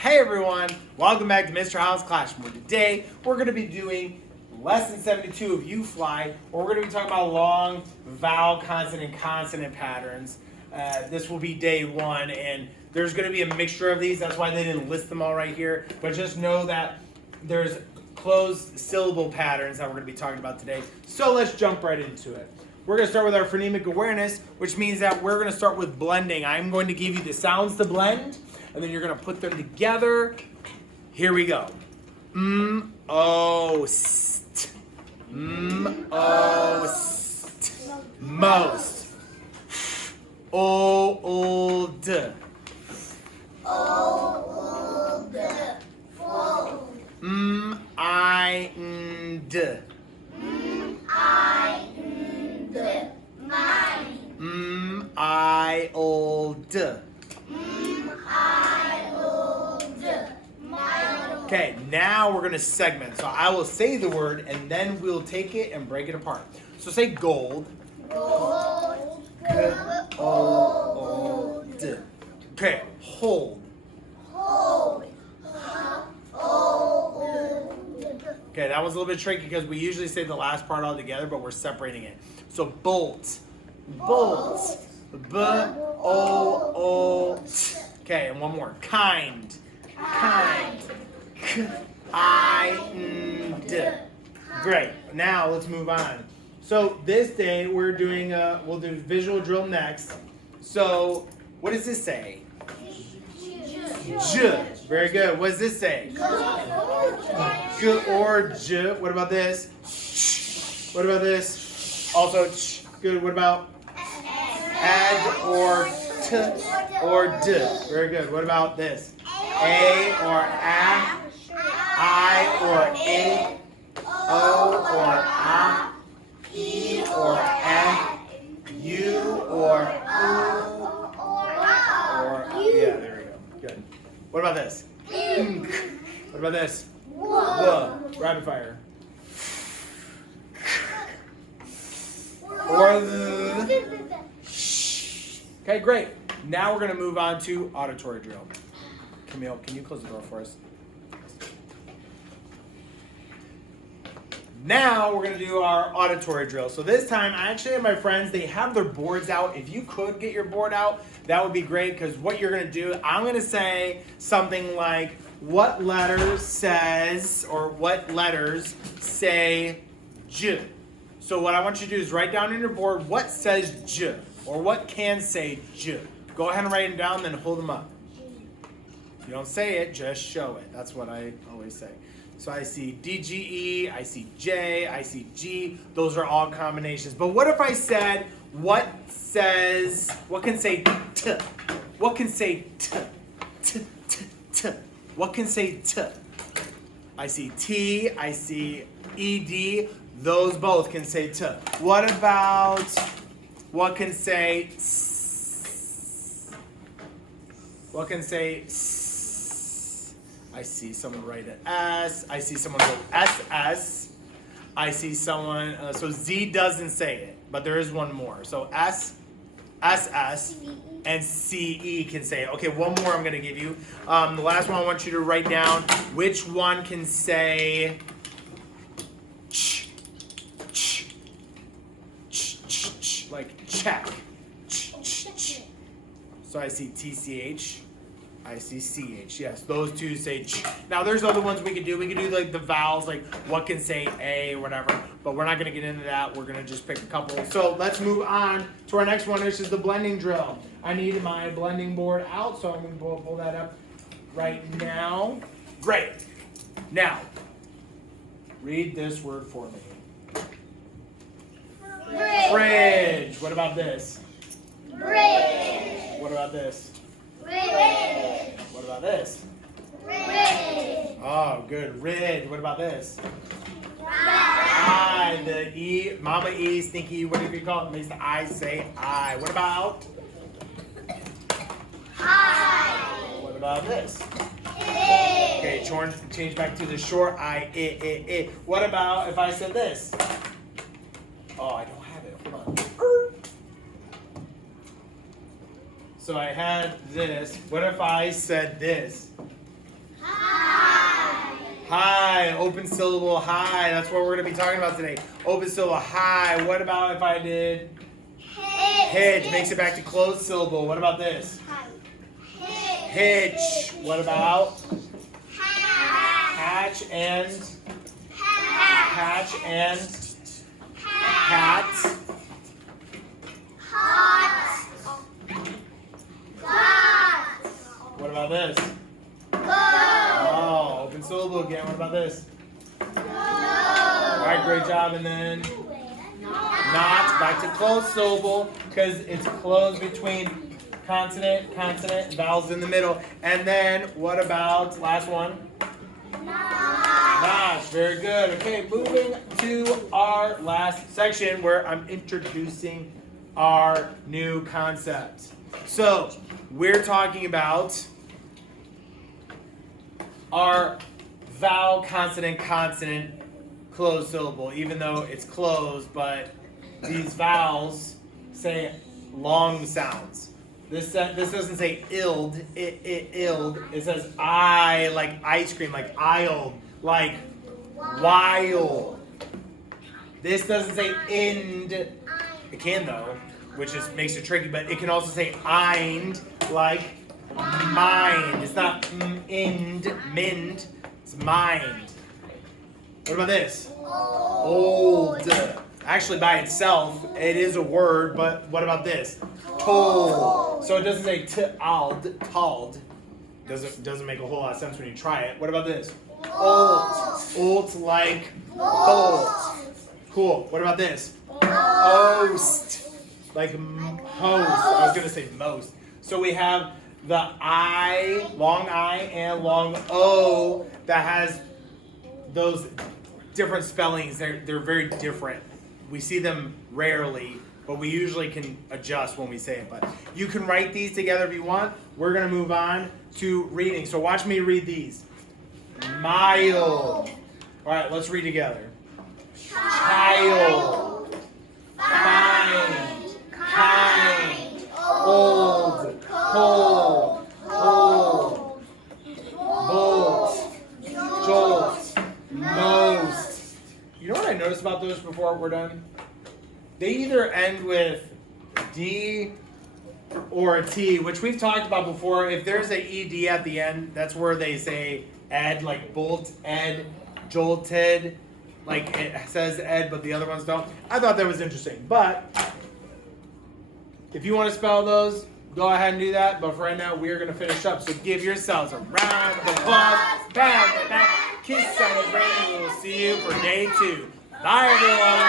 Hey everyone, welcome back to Mr. Howell's Classroom. Today we're going to be doing lesson 72 of UFLI, where we're going to be talking about long vowel, consonant patterns. This will be day one, and there's going to be a mixture of these. That's why they didn't list them all right here. But just know that there's closed syllable patterns that we're going to be talking about today. So let's jump right into it. We're going to start with our phonemic awareness, which means that we're going to start with blending. I'm going to give you the sounds to blend, and then you're going to put them together. Here we go. O, st. O, st. Most. O, old. Old. Fold. I, nd. I, nd. Mine. I, old. I, old. Mine. Okay, now we're going to segment. So I will say the word, and then we'll take it and break it apart. So say gold. Gold. Old. Okay, hold. Hold. Old. Okay, that was a little bit tricky because we usually say the last part all together, but we're separating it. So bolt. Bolt. B-O-O-T. Okay, and one more. Kind. Kind. K-I-N-D. Great. Now let's move on. So this day we're doing we'll do visual drill next. So what does this say? J. Very good. What does this say? G or J. What about this? What about this? Also ch. Good. What about ed or t or d? Very good. What about this? A or a, I or a, O or a, E or e, U or yeah, there we go. Good. What about this? What about this? Rapid fire. Or okay, great. Now we're going to move on to auditory drill. Camille, can you close the door for us? Now we're going to do our auditory drill. So this time, I actually have my friends, they have their boards out. If you could get your board out, that would be great, because what you're going to do, I'm going to say something like, what letters says, or what letters say J. So what I want you to do is write down on your board what says J, or what can say J. Go ahead and write them down, then hold them up. If you don't say it, just show it. That's what I always say. So I see D-G-E, I see J, I see G. Those are all combinations. But what if I said, what can say T? What can say T? T, T, T. What can say T? I see T, I see E-D. Those both can say T. What about, what can say S? What can say S? I see someone write an S. I see someone go SS. I see someone, so Z doesn't say it, but there is one more. So S, SS, and CE can say it. Okay, one more I'm going to give you. The last one I want you to write down which one can say ch, ch, ch, ch, ch, like check. Ch, ch, ch. So I see TCH. I see CH. Yes, those two say ch. Now there's other ones we could do. We could do like the vowels, like what can say A or whatever. But we're not going to get into that. We're going to just pick a couple. So let's move on to our next one, which is the blending drill. I need my blending board out, so I'm going to pull that up right now. Great. Now, read this word for me. Fridge. What about this? Bridge. What about this? Bridge. What about this? Bridge. Oh, good. Rid. What about this? Bye. I. The E. Mama E. Stinky. Whatever you call it. Makes the I say I. What about? Hi. What about this? It. Okay, change back to the short I. I. What about if I said this? Oh, I don't have it. Hold on. So I had this. What if I said this? High, open syllable high. That's what we're going to be talking about today. Open syllable high. What about if I did hitch? Makes it back to closed syllable. What about this? Hitch. What about hatch and hat? What about this? Oh, open syllable again. What about this? All right, great job. And then not, back to closed syllable because it's closed between consonant, and vowels in the middle. And then what about last one? Notch. Very good. Okay, moving to our last section where I'm introducing our new concept. So we're talking about our vowel, consonant, closed syllable, even though it's closed, but these vowels say long sounds. This doesn't say ild, ild. It says I, like ice cream, like aisle, like while. This doesn't say ind. It can though, which makes it tricky, but it can also say eind, like mind. It's not ind, mind. It's mind. What about this? Old. Actually, by itself, it is a word, but what about this? Told. So it doesn't say tald. Doesn't make a whole lot of sense when you try it. What about this? Olt. Olt like bolt. Cool. What about this? Oast. Like host. I was going to say most. So we have the I, long I, and long O that has those different spellings. They're very different. We see them rarely, but we usually can adjust when we say it. But you can write these together if you want. We're going to move on to reading. So watch me read these. Mild. All right, let's read together. Child. Find. Kind. Old. Cold. Old. Bolt. Jolt. Most. You know what I noticed about those before we're done? They either end with D or a T, which we've talked about before. If there's a ED at the end, that's where they say ed, like bolt, ed, jolted, like it says ed, but the other ones don't. I thought that was interesting. But if you want to spell those, go ahead and do that. But for right now, we are going to finish up. So give yourselves a round of applause. Pound the back. Kiss on the brain. And we'll see you for day 2. Bye, everyone.